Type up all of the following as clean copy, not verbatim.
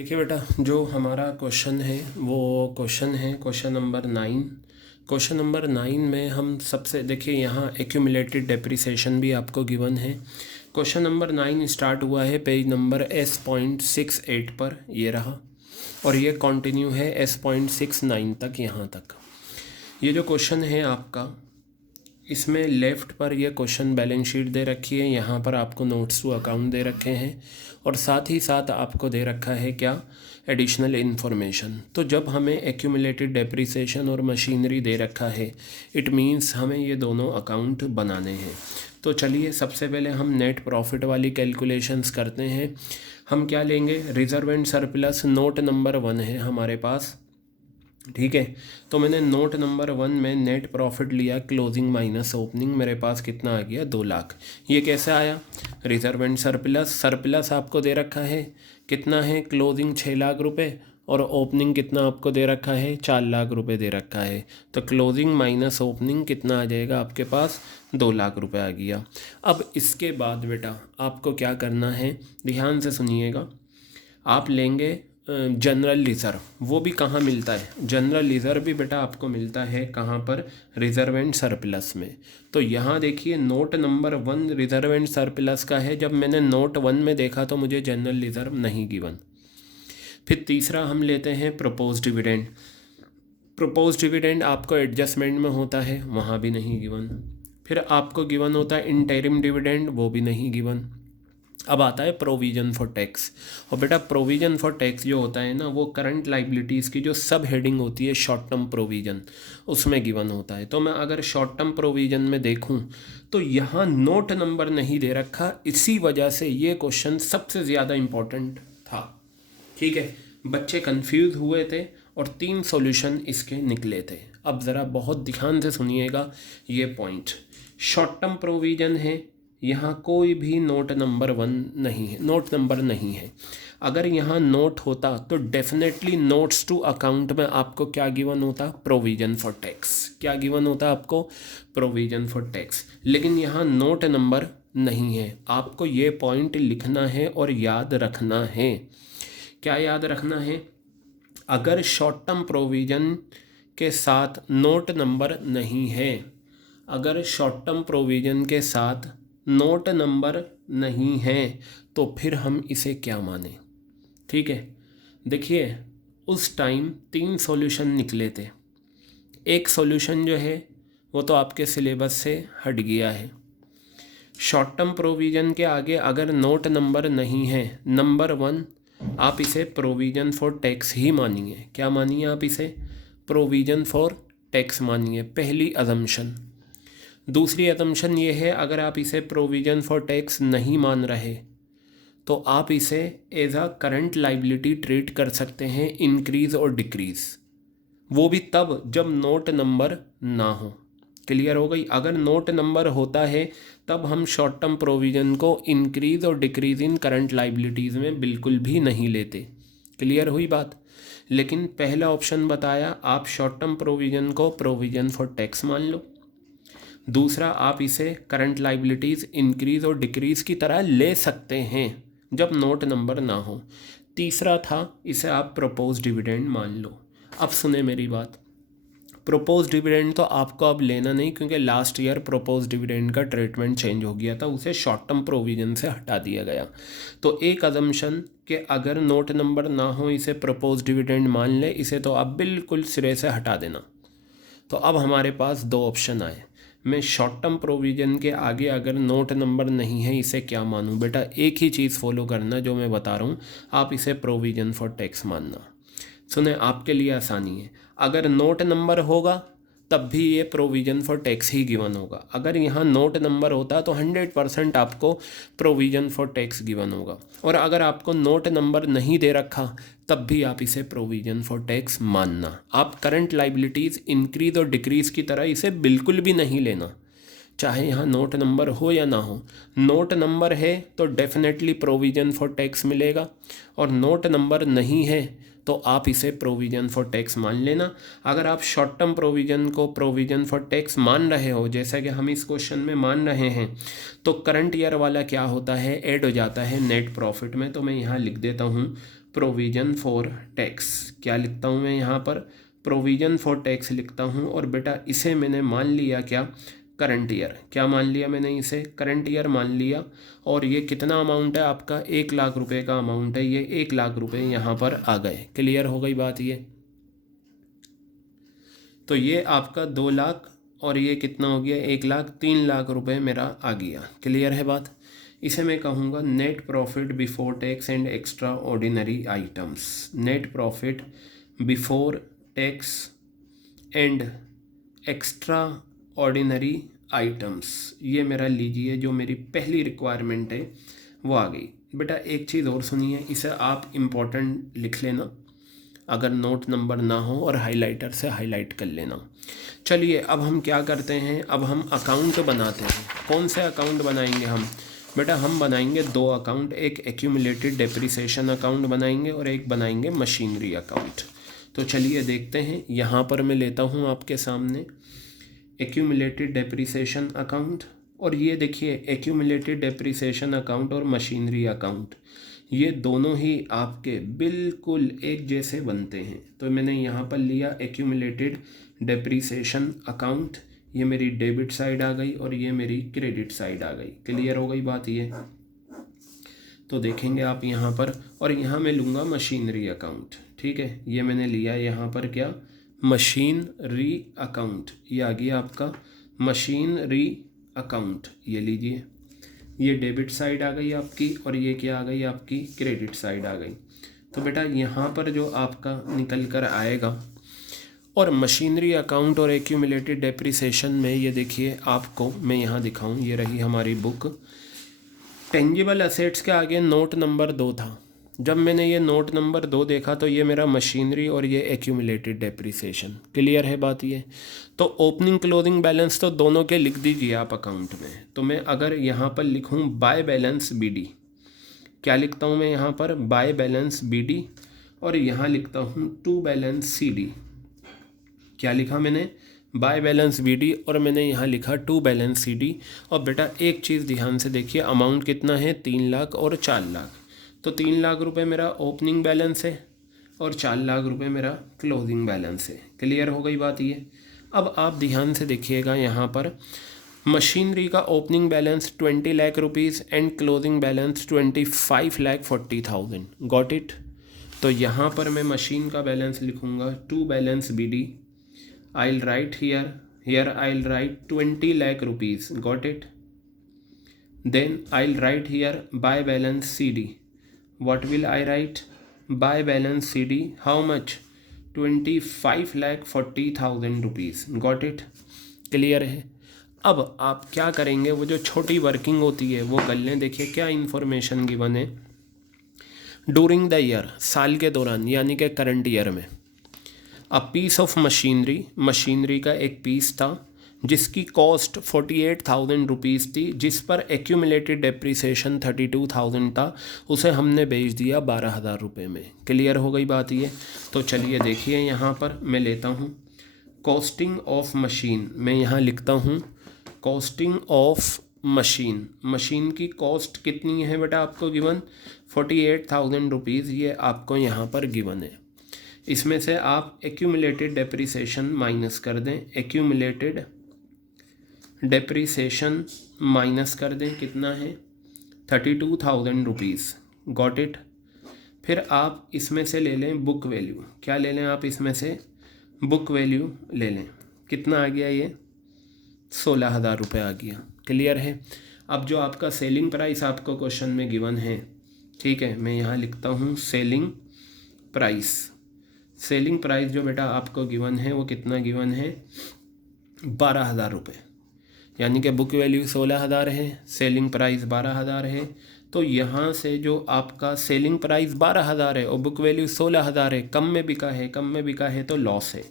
देखिए बेटा, जो हमारा क्वेश्चन है वो क्वेश्चन है क्वेश्चन नंबर 9। क्वेश्चन नंबर 9 में हम सबसे देखिए यहाँ एक्यूमुलेटेड डेप्रिसिएशन भी आपको गिवन है। क्वेश्चन नंबर 9 स्टार्ट हुआ है पेज नंबर S.68 पर, ये रहा, और ये कंटिन्यू है S.69 तक, यहाँ तक। ये जो क्वेश्चन है आपका, इसमें लेफ़्ट पर ये क्वेश्चन बैलेंस शीट दे रखी है, यहाँ पर आपको नोट्स टू अकाउंट दे रखे हैं, और साथ ही साथ आपको दे रखा है क्या, एडिशनल इन्फॉर्मेशन। तो जब हमें एक्यूमुलेटेड डेप्रिसिएशन और मशीनरी दे रखा है, इट मीन्स हमें ये दोनों अकाउंट बनाने हैं। तो चलिए सबसे पहले हम नेट प्रॉफिट वाली कैलकुलेशंस करते हैं। हम क्या लेंगे, reserve and surplus note number 1 है हमारे पास, ठीक है। तो मैंने नोट नंबर 1 में नेट प्रॉफिट लिया क्लोजिंग माइनस ओपनिंग, मेरे पास कितना आ गया, 2 लाख। ये कैसे आया, रिजर्व एंड सरप्लस आपको दे रखा है कितना है, क्लोजिंग 6 लाख रुपए, और ओपनिंग कितना आपको दे रखा है, 4 लाख रुपए दे रखा है। तो क्लोजिंग माइनस ओपनिंग कितना आ जाएगा आपके पास, 2 लाख रुपए आ गया। अब इसके बाद बेटा आपको क्या करना है, ध्यान से सुनिएगा। आप लेंगे जनरल रिज़र्व, वो भी कहाँ मिलता है, जनरल रिज़र्व भी बेटा आपको मिलता है कहाँ पर, रिज़र्व एंड सरप्लस में। तो यहाँ देखिए note number 1 reserve and surplus का है, जब मैंने नोट 1 में देखा तो मुझे जनरल रिज़र्व नहीं गिवन। फिर तीसरा हम लेते हैं प्रपोज डिविडेंड। प्रपोज डिविडेंड आपको एडजस्टमेंट में होता है, वहाँ भी नहीं गिवन। फिर आपको गिवन होता है इंटरिम डिविडेंड, वो भी नहीं गिवन। अब आता है प्रोविज़न फॉर टैक्स। और बेटा प्रोविज़न फॉर टैक्स जो होता है ना, वो करंट लाइबिलिटीज़ की जो सब हेडिंग होती है शॉर्ट टर्म प्रोविज़न, उसमें गिवन होता है। तो मैं अगर शॉर्ट टर्म प्रोविज़न में देखूं तो यहाँ नोट नंबर नहीं दे रखा, इसी वजह से ये क्वेश्चन सबसे ज़्यादा इम्पोर्टेंट था, ठीक है। बच्चे कंफ्यूज हुए थे और 3 सॉल्यूशन इसके निकले थे। अब ज़रा बहुत ध्यान से सुनिएगा ये पॉइंट। शॉर्ट टर्म प्रोविज़न है, यहाँ कोई भी नोट नंबर 1 नहीं है, नोट नंबर नहीं है। अगर यहाँ नोट होता तो डेफिनेटली नोट्स टू अकाउंट में आपको क्या गिवन होता, प्रोविज़न फॉर टैक्स। क्या गिवन होता आपको, प्रोविज़न फॉर टैक्स। लेकिन यहाँ नोट नंबर नहीं है, आपको ये पॉइंट लिखना है और याद रखना है। क्या याद रखना है, अगर शॉर्ट टर्म प्रोविज़न के साथ नोट नंबर नहीं है, अगर शॉर्ट टर्म प्रोविज़न के साथ नोट नंबर नहीं है, तो फिर हम इसे क्या माने, ठीक है। देखिए उस टाइम 3 सॉल्यूशन निकले थे। एक सॉल्यूशन जो है वो तो आपके सिलेबस से हट गया है। शॉर्ट टर्म प्रोविज़न के आगे अगर नोट नंबर नहीं है, नंबर 1 आप इसे प्रोविज़न फॉर टैक्स ही मानिए। क्या मानिए आप इसे, प्रोविज़न फॉर टैक्स मानिए, पहली अजम्पशन। दूसरी असम्पशन ये है, अगर आप इसे प्रोविज़न फॉर टैक्स नहीं मान रहे तो आप इसे as a current liability treat कर सकते हैं, इंक्रीज़ और डिक्रीज़, वो भी तब जब नोट नंबर ना हो। क्लियर हो गई। अगर नोट नंबर होता है तब हम शॉर्ट टर्म प्रोविज़न को इंक्रीज़ और डिक्रीज़ इन करंट लाइबिलिटीज़ में बिल्कुल भी नहीं लेते। क्लियर हुई बात। लेकिन पहला ऑप्शन बताया, आप शॉर्ट टर्म प्रोविज़न को प्रोविज़न फॉर टैक्स मान लो। दूसरा, आप इसे करंट लाइबिलिटीज़ इंक्रीज़ और डिक्रीज़ की तरह ले सकते हैं जब नोट नंबर ना हो। तीसरा था, इसे आप प्रोपोज डिविडेंड मान लो। अब सुने मेरी बात, प्रोपोज डिविडेंड तो आपको अब लेना नहीं, क्योंकि लास्ट ईयर प्रोपोज डिविडेंड का ट्रीटमेंट चेंज हो गया था, उसे शॉर्ट टर्म प्रोविज़न से हटा दिया गया। तो एक अजम्पशन कि अगर नोट नंबर ना हो इसे प्रोपोज डिविडेंड मान ले, इसे तो आप बिल्कुल सिरे से हटा देना। तो अब हमारे पास 2 ऑप्शन आए। मैं शॉर्ट टर्म प्रोविज़न के आगे अगर नोट नंबर नहीं है इसे क्या मानूं, बेटा एक ही चीज़ फॉलो करना जो मैं बता रहा हूँ, आप इसे प्रोविज़न फॉर टैक्स मानना। सुने, आपके लिए आसानी है, अगर नोट नंबर होगा तब भी ये provision for tax he given होगा। अगर यहाँ नोट नंबर होता तो 100% आपको प्रोविज़न फॉर टैक्स गिवन होगा, और अगर आपको नोट नंबर नहीं दे रखा तब भी आप इसे प्रोविज़न फॉर टैक्स मानना। आप करंट लाइबिलिटीज़ इंक्रीज़ और डिक्रीज़ की तरह इसे बिल्कुल भी नहीं लेना, चाहे यहाँ नोट नंबर हो या ना हो। नोट नंबर है तो डेफिनेटली प्रोविज़न फॉर टैक्स मिलेगा, और नोट नंबर नहीं है तो आप इसे प्रोविज़न फॉर टैक्स मान लेना। अगर आप शॉर्ट टर्म प्रोविज़न को प्रोविज़न फॉर टैक्स मान रहे हो, जैसा कि हम इस क्वेश्चन में मान रहे हैं, तो करंट ईयर वाला क्या होता है, ऐड हो जाता है नेट प्रॉफिट में। तो मैं यहाँ लिख देता हूँ प्रोविज़न फॉर टैक्स। क्या लिखता हूँ मैं यहाँ पर? प्रोविज़न फॉर टैक्स लिखता हूँ। और बेटा इसे मैंने मान लिया क्या? Current year. क्या मान लिया मैंने? इसे करंट ईयर मान लिया। और ये कितना अमाउंट है आपका? 1,00,000 रुपये का अमाउंट है। ये 1,00,000 रुपये यहाँ पर आ गए। क्लियर हो गई बात ये? तो ये आपका 2,00,000 और ये कितना हो गया? 1,00,000, 3,00,000 रुपये मेरा आ गया। क्लियर है बात? इसे मैं कहूँगा net profit before tax and extra ordinary items. Net profit before tax and extra ordinary items. ये मेरा लीजिए, जो मेरी पहली रिक्वायरमेंट है वो आ गई। बेटा एक चीज़ और सुनिए, इसे आप इम्पोर्टेंट लिख लेना अगर नोट नंबर ना हो, और हाइलाइटर से हाईलाइट कर लेना। चलिए अब हम क्या करते हैं, अब हम अकाउंट बनाते हैं। कौन से अकाउंट बनाएंगे हम? बेटा हम बनाएंगे 2 अकाउंट, एक एक्यूमुलेटेड डेप्रिसिएशन अकाउंट बनाएंगे और एक बनाएंगे मशीनरी अकाउंट। तो चलिए देखते हैं। यहाँ पर मैं लेता हूँ आपके सामने एक्यूमुलेटेड डेप्रिसिएशन अकाउंट, और ये देखिए एक्यूमुलेटेड डेप्रिसिएशन अकाउंट और मशीनरी अकाउंट, ये दोनों ही आपके बिल्कुल एक जैसे बनते हैं। तो मैंने यहाँ पर लिया एक्यूमुलेटेड डेप्रिसिएशन अकाउंट। ये मेरी डेबिट साइड आ गई और ये मेरी क्रेडिट साइड आ गई। क्लियर हो गई बात ये? तो देखेंगे आप यहाँ पर, और यहाँ मैं लूँगा मशीनरी अकाउंट। ठीक है, ये मैंने लिया यहाँ पर क्या? Machinery account. ये आ गया आपका मशीनरी अकाउंट। ये लीजिए, ये डेबिट साइड आ गई आपकी, और ये क्या आ गई आपकी? क्रेडिट साइड आ गई। तो बेटा यहाँ पर जो आपका निकल कर आएगा, और मशीनरी अकाउंट और एक्यूमुलेटेड डेप्रिसिएशन में ये देखिए आपको मैं यहाँ दिखाऊँ, ये रही हमारी बुक। टेंजिबल असेट्स के आगे नोट नंबर 2 था। जब मैंने ये नोट नंबर 2 देखा तो ये मेरा मशीनरी और ये एक्यूमुलेटेड डेप्रिसिएशन। क्लियर है बात ये? तो ओपनिंग क्लोजिंग बैलेंस तो दोनों के लिख दीजिए आप अकाउंट में। तो मैं अगर यहाँ पर लिखूँ बाय बैलेंस बीडी, क्या लिखता हूँ मैं यहाँ पर? बाय बैलेंस बीडी, और यहाँ लिखता हूँ टू बैलेंस सीडी। क्या लिखा मैंने? बाय बैलेंस बीडी, और मैंने यहाँ लिखा टू बैलेंस सीडी। और बेटा एक चीज़ ध्यान से देखिए, अमाउंट कितना है? 3,00,000 और 4,00,000। तो 3,00,000 रुपये मेरा ओपनिंग बैलेंस है और 4,00,000 रुपये मेरा क्लोजिंग बैलेंस है। क्लियर हो गई बात ये? अब आप ध्यान से देखिएगा, यहाँ पर मशीनरी का opening balance 20,00,000 rupees and closing balance 25,40,000। Got it? तो यहाँ पर मैं मशीन का बैलेंस लिखूँगा to balance BD. I'll write here I'll write 20,00,000 rupees. Got it? Then I'll write here buy balance CD. What will I write? Buy balance CD. How much? 25,40,000 rupees. Got it? Clear है? अब आप क्या करेंगे, वो जो छोटी working होती है वो कर लें। देखिए क्या इन्फॉर्मेशन गिवन है। डूरिंग द ईयर, साल के दौरान, यानी कि करंट ईयर में, a piece of machinery, machinery का एक पीस था जिसकी कॉस्ट 48,000 रुपीज़ थी, जिस पर एक्यूमुलेटेड डेप्रिसिएशन 32,000 था, उसे हमने बेच दिया 12,000 रुपये में। क्लियर हो गई बात ये? तो चलिए देखिए, यहाँ पर मैं लेता हूँ कॉस्टिंग ऑफ मशीन। मैं यहाँ लिखता हूँ कॉस्टिंग ऑफ मशीन। मशीन की कॉस्ट कितनी है बेटा आपको गिवन? 48,000 रुपीज़, ये आपको यहाँ पर गिवन है। इसमें से आप एक्यूमुलेटेड डेप्रिसिएशन माइनस कर दें। एक्यूमुलेटेड डेप्रिसिएशन माइनस कर दें, कितना है? 32,000 रुपीज़। Got it? फिर आप इसमें से ले लें बुक वैल्यू। क्या ले लें आप इसमें से? बुक वैल्यू ले लें। कितना आ गया ये? 16,000 रुपये आ गया। क्लियर है? अब जो आपका सेलिंग प्राइस आपको क्वेश्चन में गिवन है, ठीक है, मैं यहाँ लिखता हूँ सेलिंग प्राइस। सेलिंग प्राइस जो बेटा आपको गिवन है वो कितना गिवन है? 12,000 रुपये। यानी कि बुक वैल्यू 16,000 है, सेलिंग प्राइस 12,000 है। तो यहाँ से जो आपका सेलिंग प्राइस 12,000 है और बुक वैल्यू 16,000 है, कम में बिका है, कम में बिका है तो लॉस है।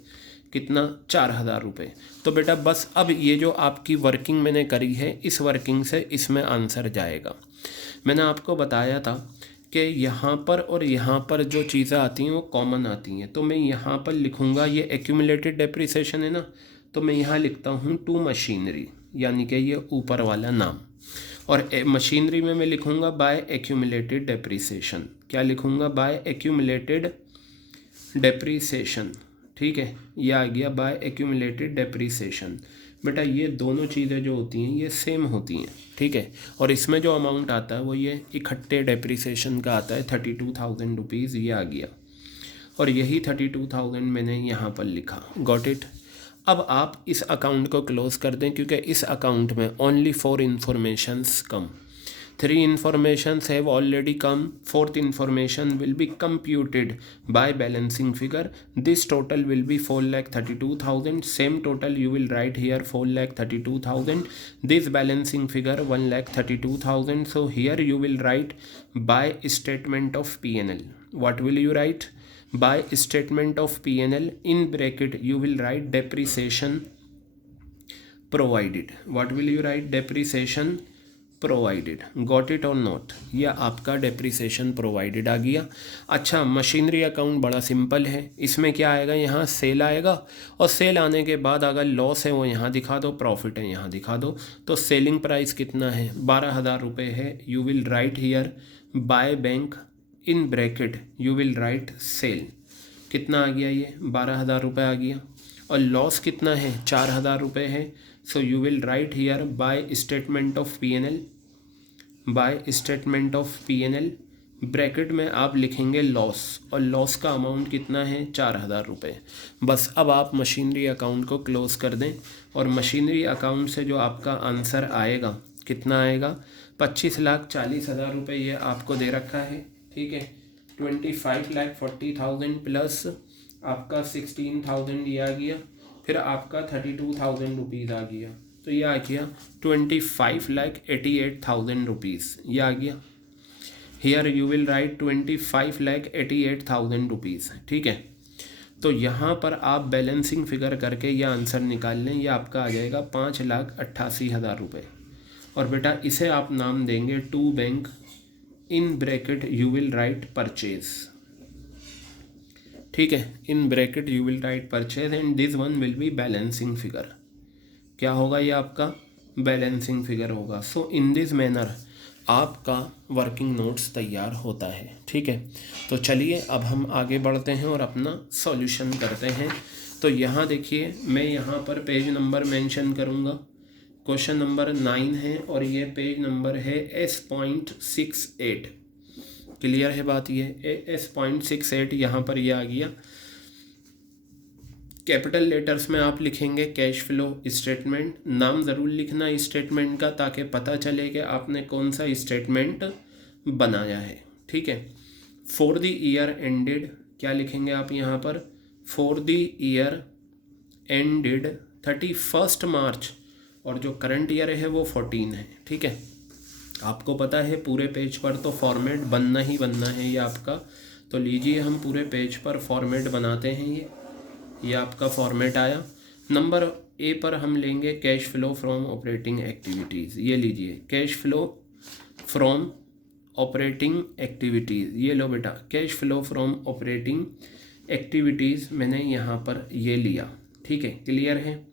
कितना? 4,000 रुपये। तो बेटा बस अब ये जो आपकी वर्किंग मैंने करी है, इस वर्किंग से इसमें आंसर जाएगा। मैंने आपको बताया था कि यहाँ पर और यहाँ पर जो चीज़ें आती हैं वो कॉमन आती हैं। तो मैं यहाँ पर लिखूँगा, ये एक्यूमुलेटेड डेप्रिसिएशन है ना, तो मैं यहाँ लिखता हूँ टू मशीनरी, यानी कि ये ऊपर वाला नाम, और मशीनरी में मैं लिखूँगा बाय एक्यूमुलेटेड डेप्रिसिएशन। क्या लिखूँगा, बाय एक्यूमुलेटेड डेप्रीसिएशन। ठीक है, ये आ गया बाय एक्यूमुलेटेड डेप्रीसिएशन। बेटा ये दोनों चीज़ें जो होती हैं ये सेम होती हैं, ठीक है। और इसमें जो अमाउंट आता है वो ये इकट्ठे डेप्रीसिएशन का आता है 32,000 रुपीज़, ये आ गया। और यही 32,000 मैंने यहाँ पर लिखा। Got it. अब आप इस अकाउंट को क्लोज कर दें, क्योंकि इस अकाउंट में only 4 informations come, 3 informations have already come, 4th information will be computed by balancing figure. This total will be 4,32,000. Same total you will write here 4,32,000. This balancing figure 1,32,000. So here you will write by statement of P&L. What will you write? By statement of P&L, in bracket you will write depreciation provided. What will you write? Depreciation provided. Got it और not, यह आपका depreciation provided आ गया। अच्छा, machinery account बड़ा simple है। इसमें क्या आएगा, यहाँ सेल आएगा, और सेल आने के बाद अगर लॉस है वो यहाँ दिखा दो, प्रॉफिट है यहाँ दिखा दो। तो सेलिंग प्राइस कितना है, 12,000 रुपये है। You will write here by bank, in bracket you will write sale. कितना आ गया, ये 12,000 रुपये आ गया। और लॉस कितना है, 4,000 रुपये है। So you will write here by statement of P&L, by statement of P&L bracket में आप लिखेंगे लॉस, और लॉस का अमाउंट कितना है, 4,000 रुपये। बस अब आप मशीनरी अकाउंट को क्लोज कर दें, और मशीनरी अकाउंट से जो आपका आंसर आएगा कितना आएगा, 25,40,000 रुपये ये आपको दे रखा है, ठीक है। 25,40,000 प्लस आपका 16,000 ये आ गया, फिर आपका 32,000 रुपीज़ आ गया। तो ये आ गया 25,88,000 रुपीज़, ये आ गया। Here you will right 25,88,000 rupees, ठीक है। तो यहाँ पर आप बैलेंसिंग फिगर करके ये आंसर निकाल लें, ये आपका आ जाएगा 5,88,000 रुपये। और बेटा इसे आप नाम देंगे to bank, in bracket you will write purchase, ठीक है। In bracket you will write purchase and this one will be balancing figure. क्या होगा, ये आपका बैलेंसिंग फिगर होगा। सो इन दिस मैनर आपका वर्किंग नोट्स तैयार होता है, ठीक है। तो चलिए अब हम आगे बढ़ते हैं और अपना सॉल्यूशन करते हैं। तो यहाँ देखिए, मैं यहाँ पर पेज नंबर मेंशन करूँगा। क्वेश्चन नंबर 9 है और ये पेज नंबर है S.68। क्लियर है बात, ये S.68 यहाँ पर ये आ गया। कैपिटल लेटर्स में आप लिखेंगे कैश फ्लो स्टेटमेंट। नाम ज़रूर लिखना स्टेटमेंट का, ताकि पता चले कि आपने कौन सा स्टेटमेंट बनाया है, ठीक है। फॉर द ईयर एंडेड, क्या लिखेंगे आप यहाँ पर, फॉर द ईयर एंडेड 31 मार्च, और जो करंट ईयर है वो 14 है, ठीक है। आपको पता है पूरे पेज पर तो फॉर्मेट बनना ही बनना है ये आपका। तो लीजिए हम पूरे पेज पर फॉर्मेट बनाते हैं। ये आपका फॉर्मेट आया। नंबर ए पर हम लेंगे cash flow from operating activities. ये लीजिए cash flow from operating activities, ये लो बेटा cash flow from operating activities मैंने यहाँ पर ये लिया, ठीक है। क्लियर है।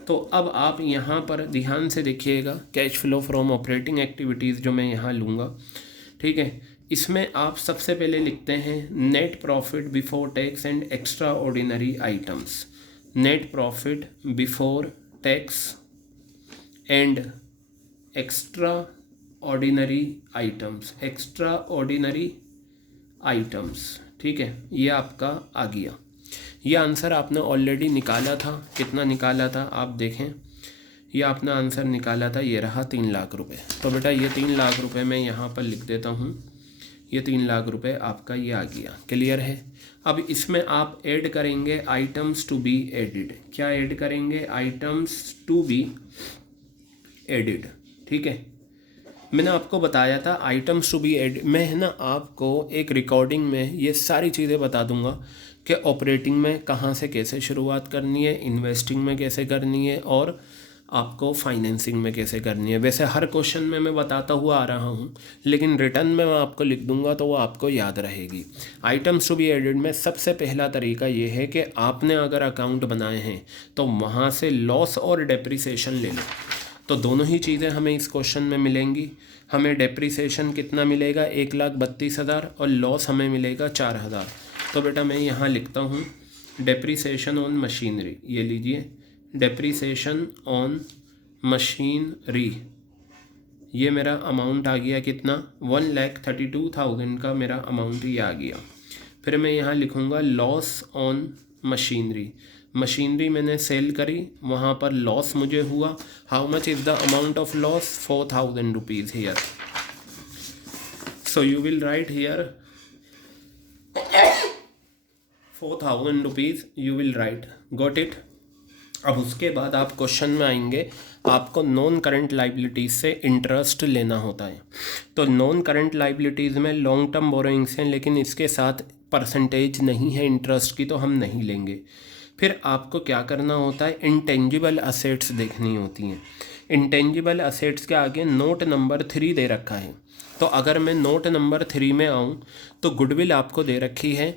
तो अब आप यहाँ पर ध्यान से देखिएगा, cash flow from operating activities जो मैं यहाँ लूँगा, ठीक है। इसमें आप सबसे पहले लिखते हैं net profit before tax and extra ordinary items. Net profit before tax and extra ordinary items, extra ordinary items, ठीक है। ये आपका आ गया। ये आंसर आपने ऑलरेडी निकाला था। कितना निकाला था आप देखें, ये आपने आंसर निकाला था, ये रहा 3 लाख रुपए। तो बेटा ये 3 लाख रुपए मैं यहाँ पर लिख देता हूँ। ये 3 लाख रुपए आपका ये आ गया। क्लियर है। अब इसमें आप ऐड करेंगे आइटम्स टू बी एडिड। क्या ऐड करेंगे, आइटम्स टू बी एडिड, ठीक है। मैंने आपको बताया था आइटम्स टू बी एड, मैं है ना आपको एक रिकॉर्डिंग में ये सारी चीज़ें बता दूंगा कि ऑपरेटिंग में कहाँ से कैसे शुरुआत करनी है, इन्वेस्टिंग में कैसे करनी है, और आपको फाइनेंसिंग में कैसे करनी है। वैसे हर क्वेश्चन में मैं बताता हुआ आ रहा हूँ, लेकिन रिटर्न में मैं आपको लिख दूंगा तो वो आपको याद रहेगी। आइटम्स टू बी एडेड में सबसे पहला तरीका ये है कि आपने अगर अकाउंट बनाए हैं तो वहाँ से लॉस और डेप्रिसिएशन ले लो। तो दोनों ही चीज़ें हमें इस क्वेश्चन में मिलेंगी। हमें डेप्रिसिएशन कितना मिलेगा 1,32,000 और लॉस हमें मिलेगा 4,000। तो बेटा मैं यहाँ लिखता हूँ डेप्रिसिएशन ऑन मशीनरी, ये लीजिए डेप्रिसिएशन ऑन मशीनरी, ये मेरा अमाउंट आ गया कितना 1,32,000 का मेरा अमाउंट ये आ गया। फिर मैं यहाँ लिखूँगा लॉस ऑन मशीनरी, मशीनरी मैंने सेल करी, वहाँ पर लॉस मुझे हुआ। How much is the amount of loss 4,000 rupees here. So you will write here 4,000 rupees you will right, got it. अब उसके बाद आप क्वेश्चन में आएंगे, आपको नॉन करंट लाइबिलिटीज़ से इंटरेस्ट लेना होता है। तो नॉन करंट लाइबिलिटीज़ में लॉन्ग टर्म बोरोइंग्स हैं, लेकिन इसके साथ परसेंटेज नहीं है इंटरेस्ट की, तो हम नहीं लेंगे। फिर आपको क्या करना होता है, इंटेंजिबल असेट्स देखनी होती हैं। इंटेंजिबल असेट्स के आगे नोट नंबर 3 दे रखा है। तो अगर मैं नोट नंबर 3 में आऊँ तो गुडविल आपको दे रखी है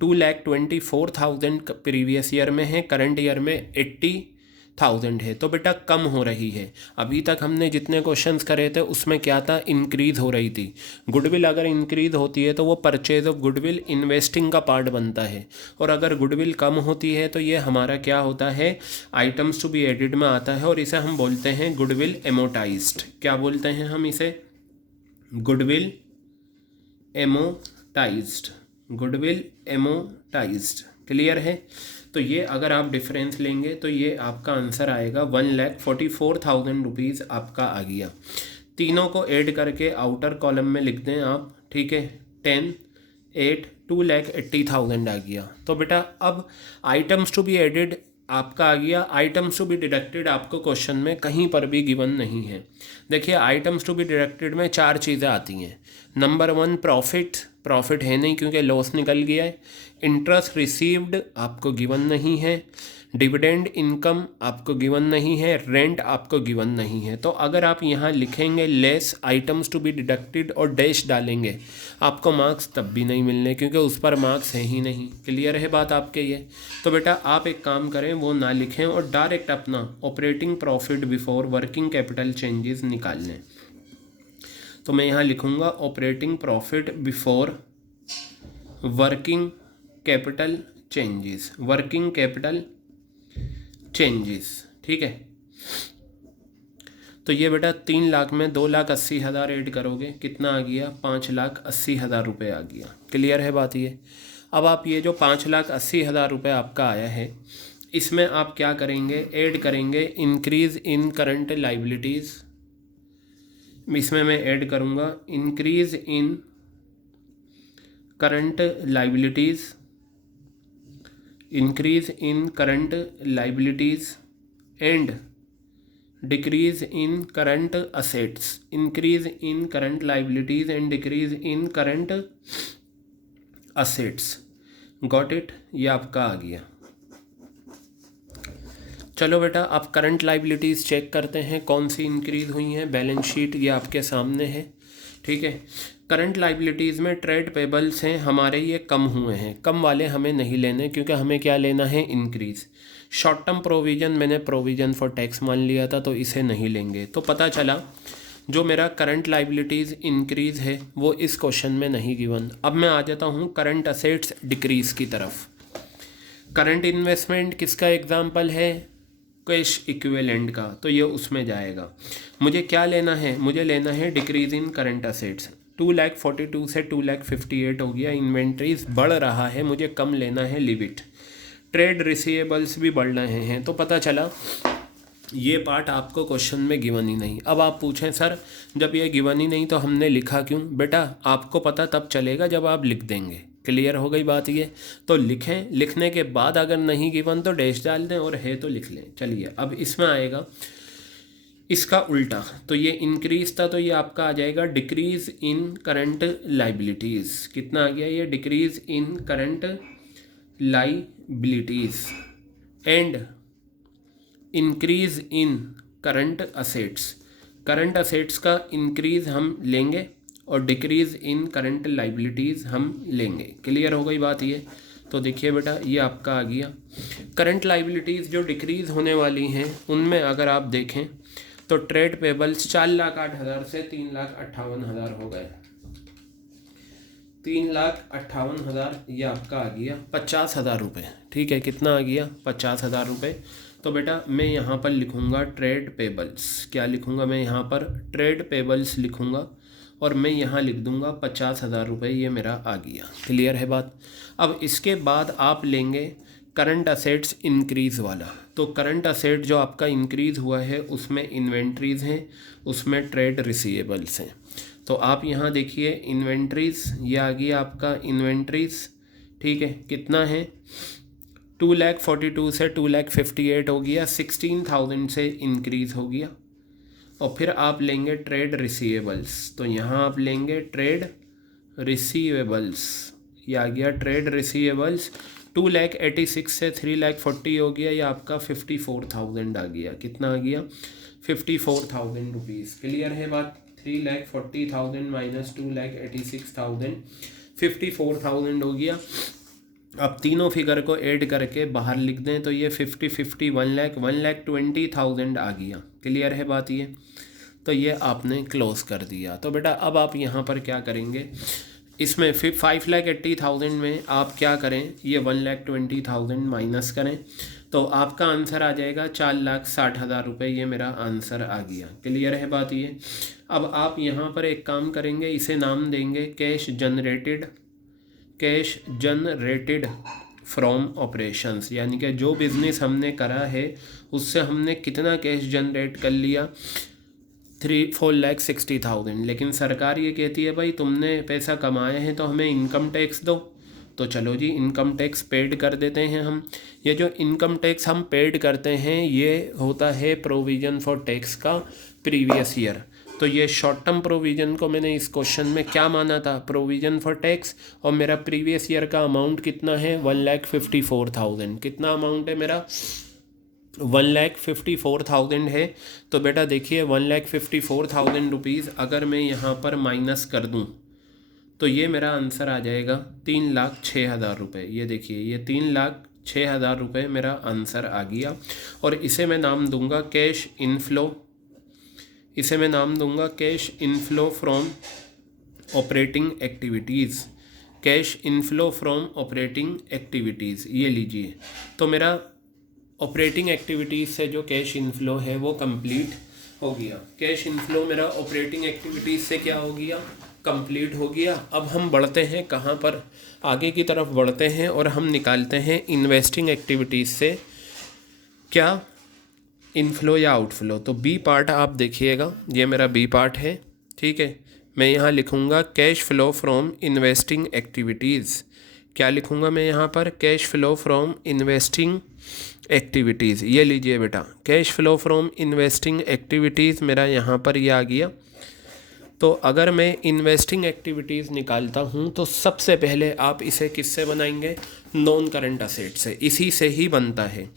2,24,000 प्रीवियस ईयर में है, करंट ईयर में 80,000 है। तो बेटा कम हो रही है। अभी तक हमने जितने क्वेश्चंस करे थे उसमें क्या था, इंक्रीज हो रही थी। गुडविल अगर इंक्रीज होती है तो वो परचेज ऑफ गुडविल इन्वेस्टिंग का पार्ट बनता है, और अगर गुडविल कम होती है तो ये हमारा क्या होता है, आइटम्स टू बी एडिड में आता है, और इसे हम बोलते हैं गुडविल एमोटाइज्ड। क्या बोलते हैं हम इसे, गुडविल एमोटाइज्ड, गुडविल एमोटाइज्ड। क्लियर है। तो ये अगर आप डिफरेंस लेंगे तो ये आपका आंसर आएगा 1,44,000 रुपीज़ आपका आ गया। तीनों को ऐड करके आउटर कॉलम में लिख दें आप, ठीक है, 10, 8, 2,80,000 आ गया। तो बेटा अब आइटम्स टू बी एडिड आपका आ गया, आइटम्स टू बी डिडक्टेड आपको क्वेश्चन में कहीं पर भी गिवन नहीं है। देखिए आइटम्स टू बी डिडक्टेड में 4 चीज़ें आती हैं। नंबर 1 प्रॉफिट है नहीं क्योंकि लॉस निकल गया है। इंटरेस्ट रिसीव्ड आपको गिवन नहीं है। डिविडेंड इनकम आपको गिवन नहीं है। रेंट आपको गिवन नहीं है। तो अगर आप यहाँ लिखेंगे less items to be deducted और डैश डालेंगे, आपको मार्क्स तब भी नहीं मिलने, क्योंकि उस पर मार्क्स है ही नहीं। क्लियर है बात आपके ये। तो बेटा आप एक काम करें, वो ना लिखें और डायरेक्ट अपना operating profit before working capital changes निकाल लें। तो मैं यहाँ लिखूँगा operating profit before working capital changes, working capital changes, ठीक है। तो ये बेटा 3 लाख में 2,80,000 ऐड करोगे, कितना आ गया, 5,80,000 रुपये आ गया। क्लियर है बात ये। अब आप ये जो 5,80,000 रुपये आपका आया है, इसमें आप क्या करेंगे, ऐड करेंगे इंक्रीज़ इन करंट लाइबिलिटीज़। इसमें मैं ऐड करूँगा increase in current liabilities, increase in current liabilities and decrease in current assets, increase in current liabilities and decrease in current assets. Got it, ये आपका आ गया। चलो बेटा आप करंट लाइबिलिटीज़ चेक करते हैं कौन सी इंक्रीज़ हुई हैं। बैलेंस शीट ये आपके सामने है, ठीक है। करंट लाइबिलिटीज़ में ट्रेड पेबल्स हैं हमारे, ये कम हुए हैं। कम वाले हमें नहीं लेने, क्योंकि हमें क्या लेना है, इंक्रीज़। शॉर्ट टर्म प्रोविज़न मैंने प्रोविज़न फॉर टैक्स मान लिया था, तो इसे नहीं लेंगे। तो पता चला जो मेरा करंट लाइबिलिटीज़ इंक्रीज़ है वो इस क्वेश्चन में नहीं गिवन। अब मैं आ जाता हूँ करंट असेट्स डिक्रीज़ की तरफ। करंट इन्वेस्टमेंट किसका एग्जाम्पल है, कैश इक्विवेलेंट का, तो ये उसमें जाएगा। मुझे क्या लेना है, मुझे लेना है डिक्रीज़ इन करंट असेट्स। 2,42,000 से 2,58,000 हो गया। इन्वेंट्रीज बढ़ रहा है, मुझे कम लेना है, लिमिट। ट्रेड रिसीवेबल्स भी बढ़ रहे हैं। तो पता चला ये पार्ट आपको क्वेश्चन में गिवन ही नहीं। अब आप पूछें सर जब ये गिवन ही नहीं तो हमने लिखा क्यों, बेटा आपको पता तब चलेगा जब आप लिख देंगे। क्लियर हो गई बात ये। तो लिखें, लिखने के बाद अगर नहीं गिवन तो डैश डाल दें, और है तो लिख लें। चलिए अब इसमें आएगा इसका उल्टा। तो ये इंक्रीज था, तो ये आपका आ जाएगा डिक्रीज इन करंट लाइबिलिटीज़। कितना आ गया ये, decrease in current liabilities and increase in current assets. Current assets का इंक्रीज हम लेंगे और डिक्रीज इन करंट लाइबिलिटीज़ हम लेंगे। क्लियर हो गई बात ये। तो देखिए बेटा ये आपका आ गया। करंट लाइबिलिटीज़ जो डिक्रीज़ होने वाली हैं उनमें अगर आप देखें तो ट्रेड पेबल्स 4,08,000 से 3,58,000 हो गए। 3,58,000 ये आपका आ गया 50,000 रुपये। ठीक है, कितना आ गया? 50,000 रुपये। तो बेटा मैं यहाँ पर लिखूँगा ट्रेड पेबल्स। क्या लिखूँगा मैं यहाँ पर? ट्रेड पेबल्स लिखूँगा और मैं यहाँ लिख दूँगा 50,000 रुपये, ये मेरा आ गया। क्लियर है बात? अब इसके बाद आप लेंगे करंट असेट्स इंक्रीज़ वाला। तो करंट असेट जो आपका इंक्रीज़ हुआ है उसमें इन्वेंट्रीज़ हैं, उसमें ट्रेड रिसीवेबल्स हैं। तो आप यहाँ देखिए इन्वेंट्रीज़, ये आ गया आपका इन्वेंट्रीज़। ठीक है, कितना है? 2,42,000 से 2,58,000 हो गया, 16,000 से इंक्रीज़ हो गया। और फिर आप लेंगे ट्रेड रिसीवेबल्स। तो यहाँ आप लेंगे ट्रेड रिसीवेबल्स, ये आ गया ट्रेड रिसीवेबल्स। 2,86,000 से 3,40,000 हो गया, ये आपका 54,000 आ गया। कितना आ गया? 54,000 रुपीज़। क्लियर है बात? 3,40,000 माइनस 2,86,000, 54,000 हो गया। अब तीनों फिगर को ऐड करके बाहर लिख दें तो ये 50 1,20,000 आ गया। क्लियर है बात? ये तो ये आपने क्लोज कर दिया। तो बेटा अब आप यहाँ पर क्या करेंगे, इसमें फिर 5,80,000 में आप क्या करें, ये 1,20,000 माइनस करें तो आपका आंसर आ जाएगा 4,60,000 रुपये। ये मेरा आंसर आ गया। क्लियर है बात? ये अब आप यहाँ पर एक काम करेंगे, इसे नाम देंगे कैश जनरेटेड फ्रॉम ऑपरेशंस, यानी कि जो बिज़नेस हमने करा है उससे हमने कितना कैश जनरेट कर लिया? 4,60,000। लेकिन सरकार ये कहती है भाई तुमने पैसा कमाया है तो हमें इनकम टैक्स दो। तो चलो जी इनकम टैक्स पेड कर देते हैं हम। ये जो इनकम टैक्स हम पेड करते हैं ये होता है प्रोविज़न फॉर टैक्स का प्रीवियस ईयर। तो ये शॉर्ट टर्म प्रोविज़न को मैंने इस क्वेश्चन में क्या माना था? Provision for tax. और मेरा प्रीवियस ईयर का अमाउंट कितना है? 1,54,000। कितना अमाउंट है मेरा? 1,54,000 है। तो बेटा देखिए 1,54,000 रुपीज़ अगर मैं यहाँ पर माइनस कर दूँ तो ये मेरा आंसर आ जाएगा 3,06,000 रुपये। ये देखिए ये 3,06,000 रुपये मेरा आंसर आ गया। और इसे मैं नाम दूंगा कैश इनफ्लो, इसे मैं नाम दूंगा cash inflow from operating activities. Cash inflow from operating activities, ये लीजिए। तो मेरा ऑपरेटिंग एक्टिविटीज़ से जो कैश इनफ्लो है वो कंप्लीट हो गया। कैश इनफ्लो मेरा ऑपरेटिंग एक्टिविटीज़ से क्या हो गया? कंप्लीट हो गया। अब हम बढ़ते हैं कहाँ पर? आगे की तरफ बढ़ते हैं और हम निकालते हैं इन्वेस्टिंग एक्टिविटीज़ से क्या इनफ्लो या आउटफ्लो। तो बी पार्ट आप देखिएगा, ये मेरा बी पार्ट है। ठीक है, मैं यहाँ लिखूँगा cash flow from investing activities. क्या लिखूँगा मैं यहाँ पर? Cash flow from investing activities. ये लीजिए बेटा cash flow from investing activities मेरा यहाँ पर ये आ गया। तो अगर मैं इन्वेस्टिंग एक्टिविटीज़ निकालता हूँ तो सबसे पहले आप इसे किससे बनाएंगे? नॉन करंट असेट से। इसी से ही बनता है।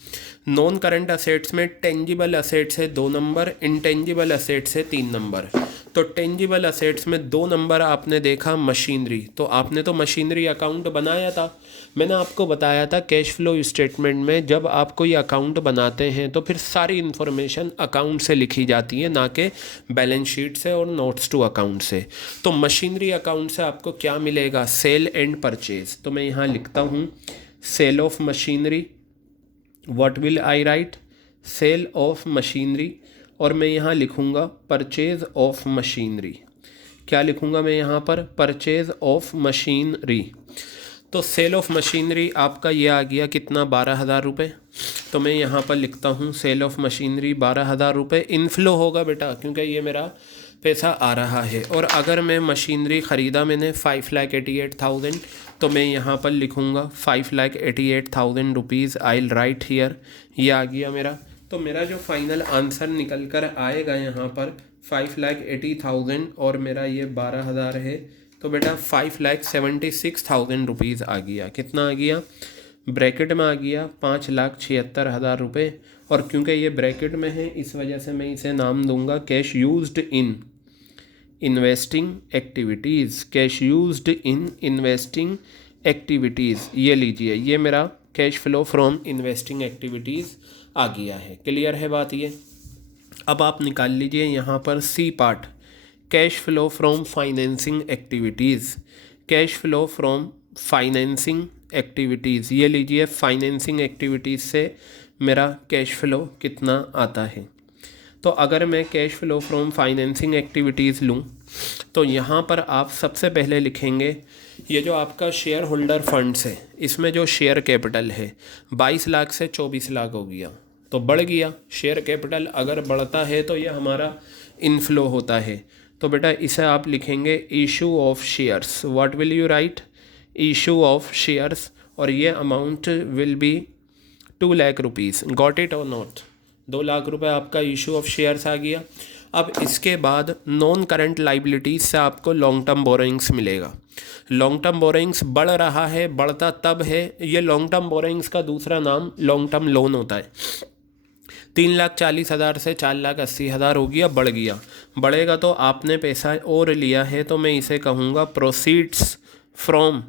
नॉन करंट असेट्स में टेंजिबल असेट्स है 2 नंबर, इंटेंजिबल असेट्स है 3 नंबर। तो टेंजिबल असेट्स में 2 नंबर आपने देखा मशीनरी। तो आपने तो मशीनरी अकाउंट बनाया था। मैंने आपको बताया था कैश फ्लो स्टेटमेंट में जब आप कोई अकाउंट बनाते हैं तो फिर सारी इन्फॉर्मेशन अकाउंट से लिखी जाती है, ना कि बैलेंस शीट से और नोट्स टू अकाउंट से। तो मशीनरी अकाउंट से आपको क्या मिलेगा? Sale and purchase. तो मैं यहाँ लिखता हूँ sale of machinery. What will I write? Sale of machinery. और मैं यहाँ लिखूँगा परचेज ऑफ मशीनरी। क्या लिखूँगा मैं यहाँ पर? Purchase of machinery. तो सेल ऑफ मशीनरी आपका ये आ गया कितना? 12,000 रुपये। तो मैं यहाँ पर लिखता हूँ सेल ऑफ मशीनरी 12,000 रुपये। इनफ्लो होगा बेटा क्योंकि ये मेरा पैसा आ रहा है। और अगर मैं मशीनरी ख़रीदा मैंने 5,88,000, तो मैं यहाँ पर लिखूँगा 5,88,000 rupees. I will write here. ये आ गया मेरा। तो मेरा जो फाइनल आंसर निकल कर आएगा यहाँ पर 5,80,000 और मेरा ये 12,000 है। तो बेटा 5,76,000 रुपीज़ आ गया। कितना आ गया? ब्रैकेट में आ गया 5,76,000 रुपये। और क्योंकि ये ब्रैकेट में है इस वजह से मैं इसे नाम दूंगा cash used in investing activities. Cash used in investing activities. ये लीजिए ये मेरा cash flow from investing activities आ गया है। क्लियर है बात? ये अब आप निकाल लीजिए यहाँ पर C part, cash flow from financing activities. Cash flow from financing activities, ये लीजिए फाइनेंसिंग एक्टिविटीज़ से मेरा कैश फ्लो कितना आता है। तो अगर मैं cash flow from financing activities लूँ तो यहाँ पर आप सबसे पहले लिखेंगे ये जो आपका शेयर होल्डर फंड्स है, इसमें जो शेयर कैपिटल है 22 लाख से 24 लाख हो गया, तो बढ़ गया। शेयर कैपिटल अगर बढ़ता है तो ये हमारा इनफ्लो होता है। तो बेटा इसे आप लिखेंगे issue of shares. What will you right? Issue of shares, और ये amount will be 2 lakh rupees. Got it और नॉट? 2 लाख रुपए आपका इशू ऑफ शेयर्स आ गया। अब इसके बाद नॉन करंट लाइबिलिटीज से आपको लॉन्ग टर्म बोरोइंग्स मिलेगा। लॉन्ग टर्म बोरोइंग्स बढ़ रहा है, बढ़ता तब है, ये लॉन्ग टर्म बोरोइंग्स का दूसरा नाम लॉन्ग टर्म लोन होता है। 3,40,000 से 4,80,000 हो गया, बढ़ गया। बढ़ेगा तो आपने पैसा और लिया है, तो मैं इसे कहूँगा proceeds from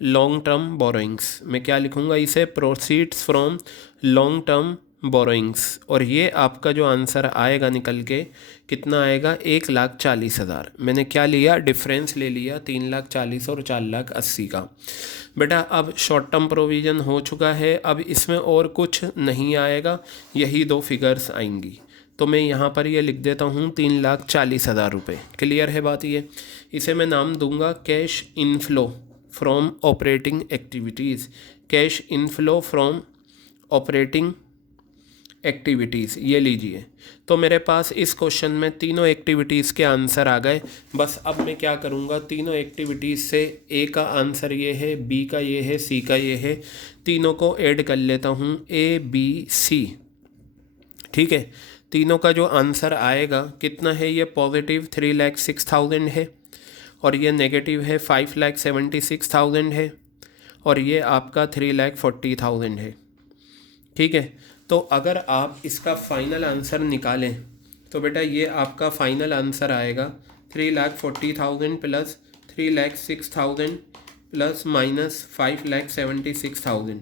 long term borrowings. मैं क्या लिखूँगा इसे? Proceeds from long term borrowings. और ये आपका जो आंसर आएगा निकल के कितना आएगा? 1,40,000। मैंने क्या लिया? डिफरेंस ले लिया 3,40,000 और 4,80,000 का। बेटा अब शॉर्ट टर्म प्रोविज़न हो चुका है, अब इसमें और कुछ नहीं आएगा, यही 2 फिगर्स आएंगी। तो मैं यहाँ पर ये लिख देता हूँ 3,40,000 रुपये। क्लियर है बात? ये इसे मैं नाम दूंगा cash inflow from operating activities. Cash inflow from operating activities, ये लीजिए। तो मेरे पास इस क्वेश्चन में तीनों एक्टिविटीज़ के आंसर आ गए। बस अब मैं क्या करूँगा, तीनों एक्टिविटीज़ से ए का आंसर ये है, बी का ये है, सी का ये है, तीनों को ऐड कर लेता हूँ, ए बी सी। ठीक है, तीनों का जो आंसर आएगा कितना है? ये पॉजिटिव 3,06,000 है, और ये नेगेटिव है 5,76,000 है, और ये आपका 3,40,000 है। ठीक है, तो अगर आप इसका फाइनल आंसर निकालें तो बेटा ये आपका फाइनल आंसर आएगा 3,40,000 प्लस 3,06,000 प्लस माइनस 5,76,000,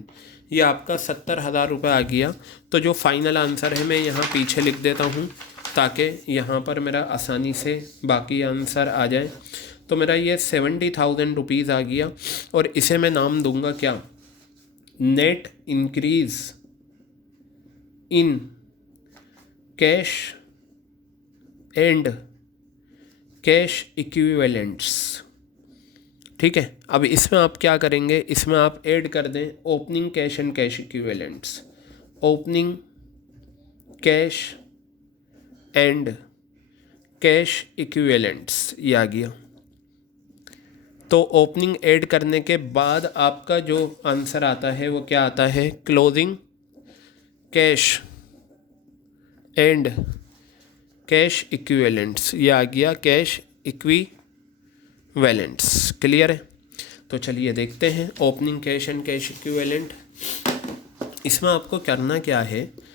ये आपका 70,000 रुपये आ गया। तो जो फाइनल आंसर है मैं यहाँ पीछे लिख देता हूँ ताकि यहाँ पर मेरा आसानी से बाकी आंसर आ जाए। तो मेरा ये 70,000 रुपीज़ आ गया, और इसे मैं नाम दूंगा क्या? Net increase in cash and cash equivalents. ठीक है, अब इसमें आप क्या करेंगे, इसमें आप ऐड कर दें opening cash and cash equivalents. Opening cash and cash equivalents, ये आ गया। तो ओपनिंग ऐड करने के बाद आपका जो आंसर आता है वो क्या आता है? Closing cash and cash equivalents, ये आ गया कैश इक्विवेलेंट्स। क्लियर है? तो चलिए देखते हैं opening cash and cash equivalent. इसमें आपको करना क्या है,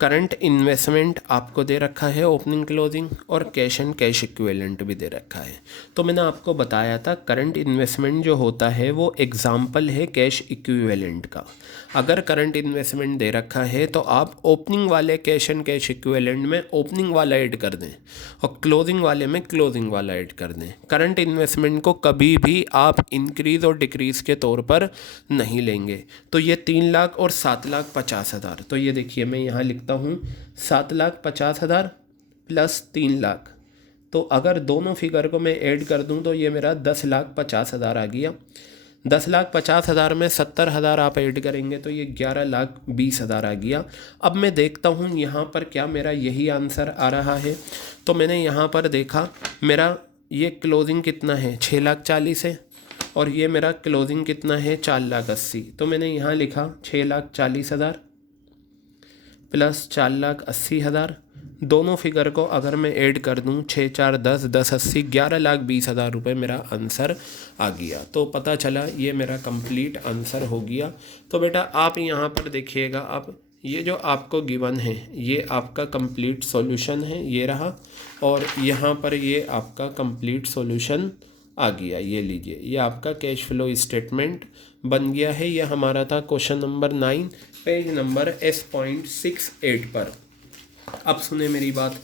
करंट इन्वेस्टमेंट आपको दे रखा है ओपनिंग क्लोजिंग, और कैश एंड कैश इक्विवेलेंट भी दे रखा है। तो मैंने आपको बताया था करंट इन्वेस्टमेंट जो होता है वो एग्जाम्पल है कैश इक्विवेलेंट का। अगर करंट इन्वेस्टमेंट दे रखा है तो आप ओपनिंग वाले कैश एंड कैश इक्विवेलेंट में ओपनिंग वाला ऐड कर दें, और क्लोजिंग वाले में क्लोजिंग वाला ऐड कर दें। करंट इन्वेस्टमेंट को कभी भी आप इंक्रीज़ और डिक्रीज़ के तौर पर नहीं लेंगे। तो ये 3 लाख और 7,50,000, तो ये देखिए मैं यहाँ लिखता हूँ 7,50,000 प्लस 3 लाख। तो अगर दोनों फिगर को मैं ऐड कर दूं तो ये मेरा 10,50,000 आ गया। 10,50,000 में 70,000 आप ऐड करेंगे तो ये 11,20,000 आ गया। अब मैं देखता हूँ यहाँ पर क्या मेरा यही आंसर आ रहा है। तो मैंने यहाँ पर देखा मेरा ये क्लोजिंग कितना है, 6,40,000 है, और ये मेरा क्लोजिंग कितना है, 4,80,000। तो मैंने यहाँ लिखा 6,40,000 प्लस 4,80,000। दोनों फिगर को अगर मैं ऐड कर दूं 6 4 10 10 80 11,20,000 रुपये मेरा आंसर आ गया। तो पता चला ये मेरा कंप्लीट आंसर हो गया। तो बेटा आप यहाँ पर देखिएगा, अब ये जो आपको गिवन है ये आपका कंप्लीट सॉल्यूशन है, ये रहा, और यहाँ पर ये आपका कंप्लीट सॉल्यूशन आ गया। ये लीजिए, ये आपका कैश फ्लो स्टेटमेंट बन गया है। ये हमारा था question number 9 page number S.68 पर। अब सुने मेरी बात,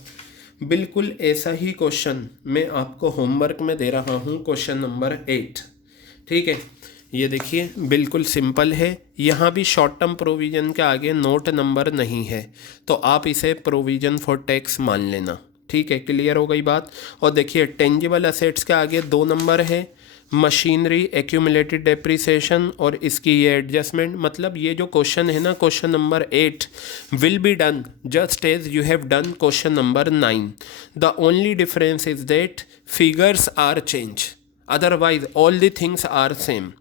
बिल्कुल ऐसा ही क्वेश्चन मैं आपको होमवर्क में दे रहा हूँ, क्वेश्चन नंबर 8। ठीक है, ये देखिए बिल्कुल सिंपल है। यहाँ भी शॉर्ट टर्म प्रोविज़न के आगे नोट नंबर नहीं है, तो आप इसे प्रोविज़न फॉर टैक्स मान लेना। ठीक है, क्लियर हो गई बात। और देखिए टेंजिबल असेट्स के आगे 2 नंबर है, मशीनरी एक्यूमुलेटेड डेप्रिसिएशन और इसकी ये एडजस्टमेंट। मतलब ये जो क्वेश्चन है ना, question number 8 will be done just as you have done question number 9। The only difference is that figures are change, otherwise all the things are same.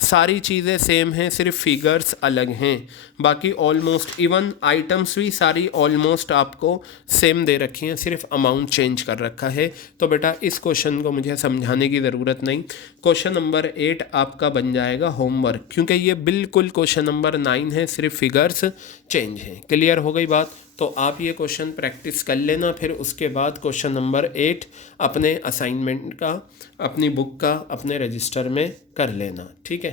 सारी चीज़ें सेम हैं, सिर्फ फिगर्स अलग हैं। बाकी ऑलमोस्ट इवन आइटम्स भी सारी almost आपको सेम दे रखी हैं, सिर्फ अमाउंट चेंज कर रखा है। तो बेटा इस क्वेश्चन को मुझे समझाने की ज़रूरत नहीं। क्वेश्चन नंबर 8 आपका बन जाएगा होमवर्क, क्योंकि ये बिल्कुल क्वेश्चन नंबर 9 है, सिर्फ फिगर्स चेंज हैं। क्लियर हो गई बात। तो आप ये क्वेश्चन प्रैक्टिस कर लेना, फिर उसके बाद क्वेश्चन नंबर 8 अपने असाइनमेंट का, अपनी बुक का, अपने रजिस्टर में कर लेना। ठीक है।